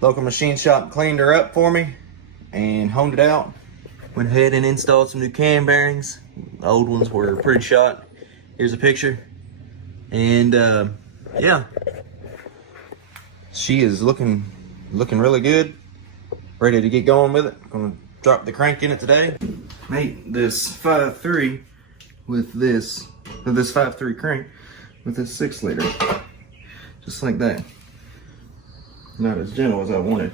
Local machine shop cleaned her up for me and honed it out. Went ahead and installed some new cam bearings. The old ones were pretty shot. Here's a picture. And yeah, she is looking really good. Ready to get going with it. Gonna drop the crank in it today. Mate, this 5.3 with this 5.3 crank with this 6 liter. Just like that. Not as gentle as I wanted.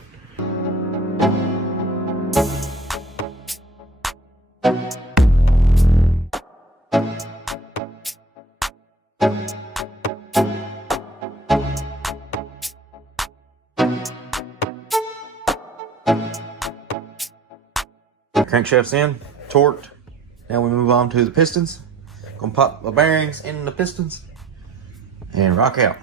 Crankshaft's in, torqued. Now we move on to the pistons. Gonna pop the bearings in the pistons and rock out.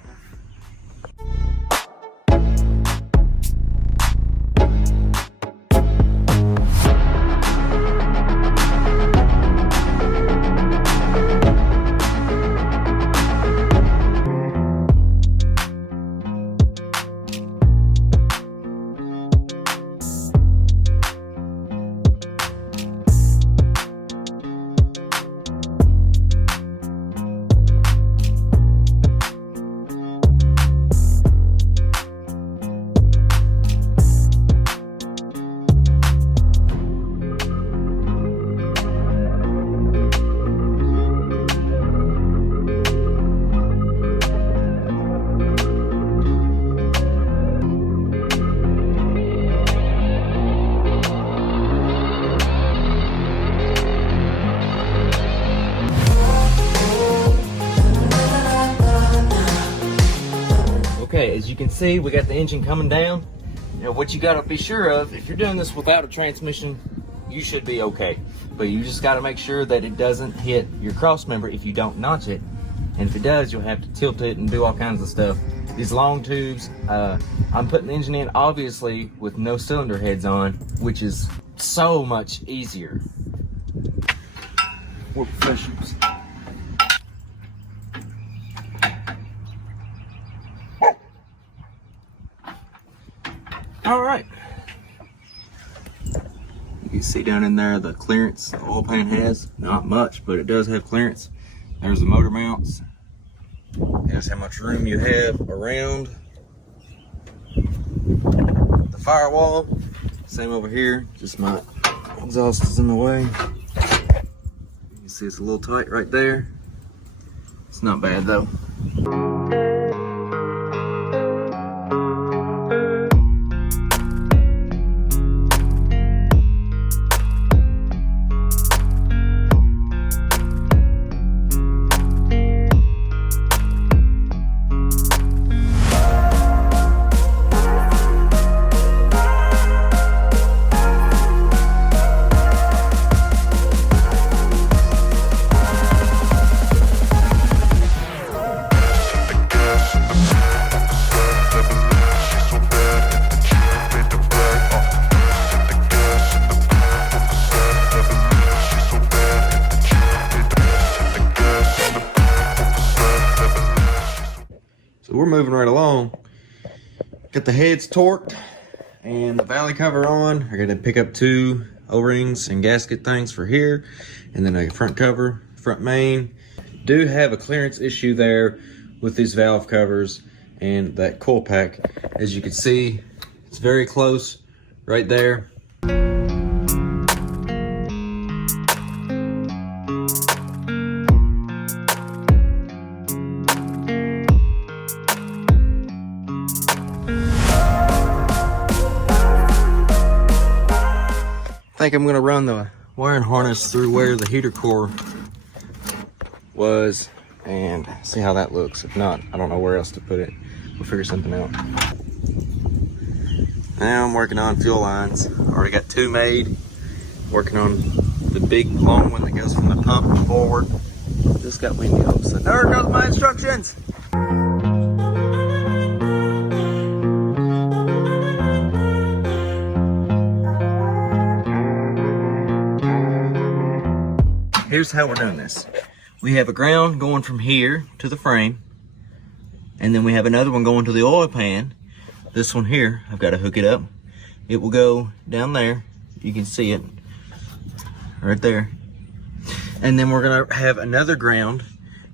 Okay, as you can see, we got the engine coming down. Now, what you gotta be sure of, if you're doing this without a transmission, you should be okay. But you just gotta make sure that it doesn't hit your cross member if you don't notch it. And if it does, you'll have to tilt it and do all kinds of stuff. These long tubes, I'm putting the engine in, obviously, with no cylinder heads on, which is so much easier. We're professionals. All right. You can see down in there the clearance the oil pan has. Not much, but it does have clearance. There's the motor mounts. There's how much room you have around the firewall. Same over here, just my exhaust is in the way. You can see it's a little tight right there. It's not bad though. So we're moving right along. Got the heads torqued and the valley cover on. I gotta pick up 2 O-rings and gasket things for here, and then a front cover, front main. Do have a clearance issue there with these valve covers and that coil pack. As you can see, it's very close right there. I think I'm gonna run the wiring harness through where the heater core was and see how that looks. If not, I don't know where else to put it. We'll figure something out. Now I'm working on fuel lines. Already got 2 made. Working on the big long one that goes from the pump forward. Just got windy all of a sudden. There goes my instructions. Here's how we're doing this. We have a ground going from here to the frame, and then we have another one going to the oil pan. this one here, I've got to hook it up. It will go down there. You can see it right there. And then we're gonna have another ground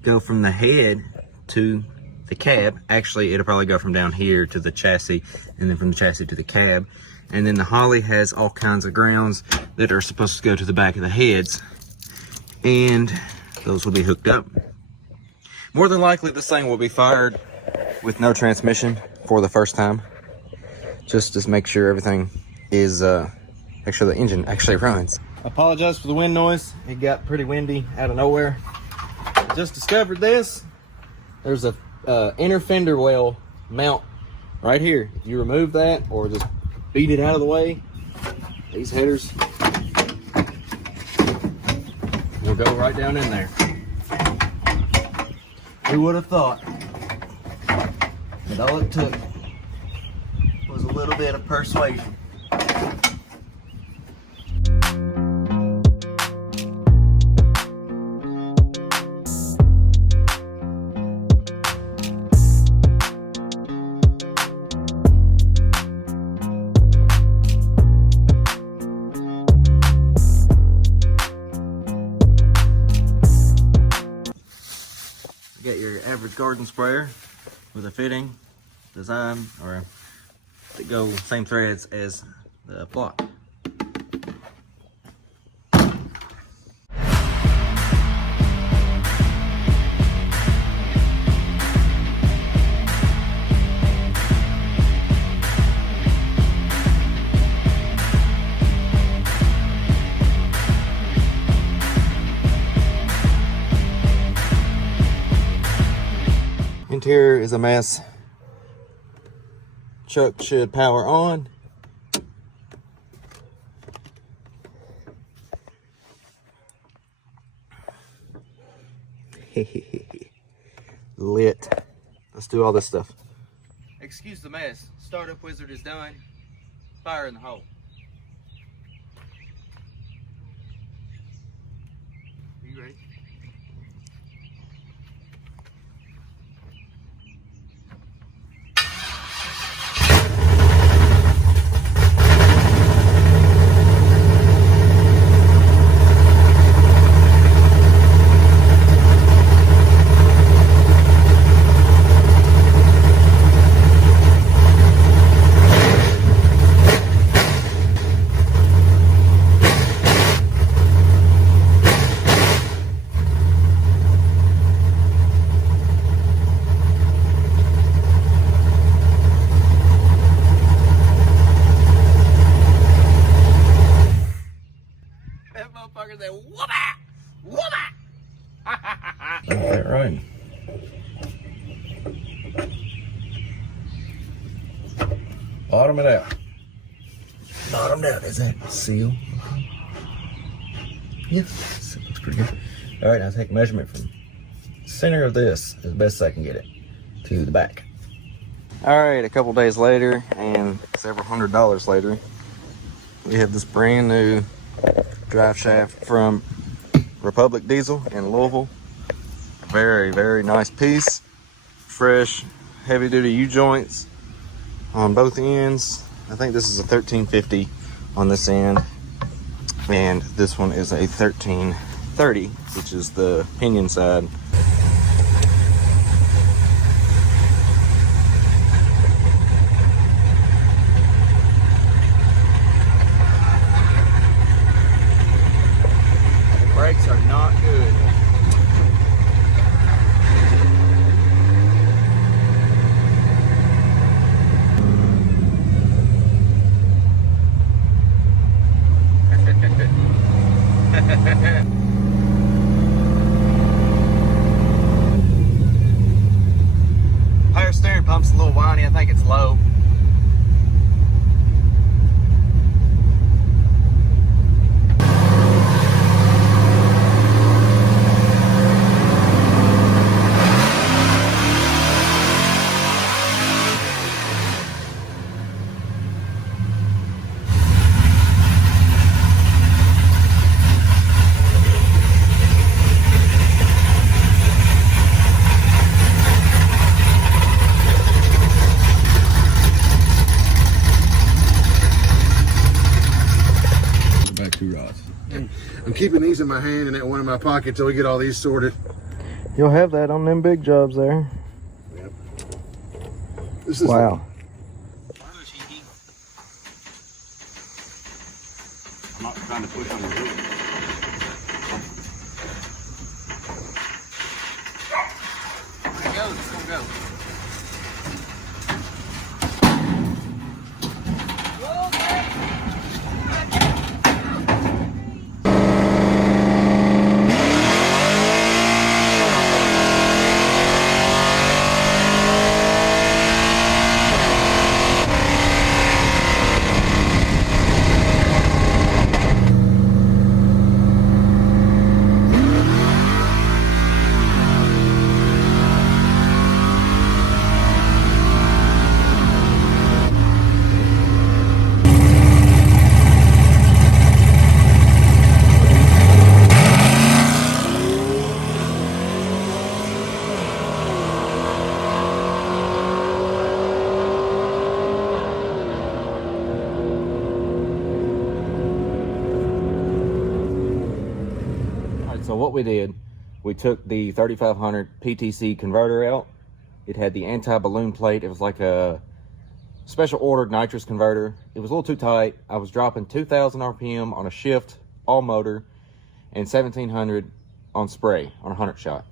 go from the head to the cab. Actually, it'll probably go from down here to the chassis, and then from the chassis to the cab. And then the Holly has all kinds of grounds that are supposed to go to the back of the heads, and those will be hooked up. More than likely, this thing will be fired with no transmission for the first time, just to make sure everything is, make sure the engine actually runs. I apologize for the wind noise. It got pretty windy out of nowhere. Just discovered this. There's a inner fender well mount right here. If you remove that or just beat it out of the way, these headers will go right down in there. Who would have thought that all it took was a little bit of persuasion? Get your average garden sprayer with a fitting design or that go same threads as the block. Interior is a mess. Truck should power on. Lit. Let's do all this stuff. Excuse the mess. Startup wizard is done. Fire in the hole. Are you ready? That whoop-ah! That right. Bottom it out. Bottomed out. Is that seal? Yes, it looks pretty good. All right, now take a measurement from the center of this as best I can get it to the back. All right, a couple days later and several $100s later, we have this brand new drive shaft from Republic Diesel in Louisville. Very, very nice piece. Fresh, heavy duty U-joints on both ends. I think this is a 1350 on this end, and this one is a 1330, which is the pinion side. Brakes are not good. Power steering pump's a little whiny. I think it's low. keeping these in my hand and that one in my pocket till we get all these sorted. You'll have that on them big jobs there. Yep. This is wow. I'm not trying to push on the wheel. There it goes. It's gonna go. So what we did, we took the 3500 PTC converter out. It had the anti-balloon plate. It was like a special ordered nitrous converter. It was a little too tight. I was dropping 2,000 RPM on a shift, all motor, and 1,700 on spray, on a 100 shot.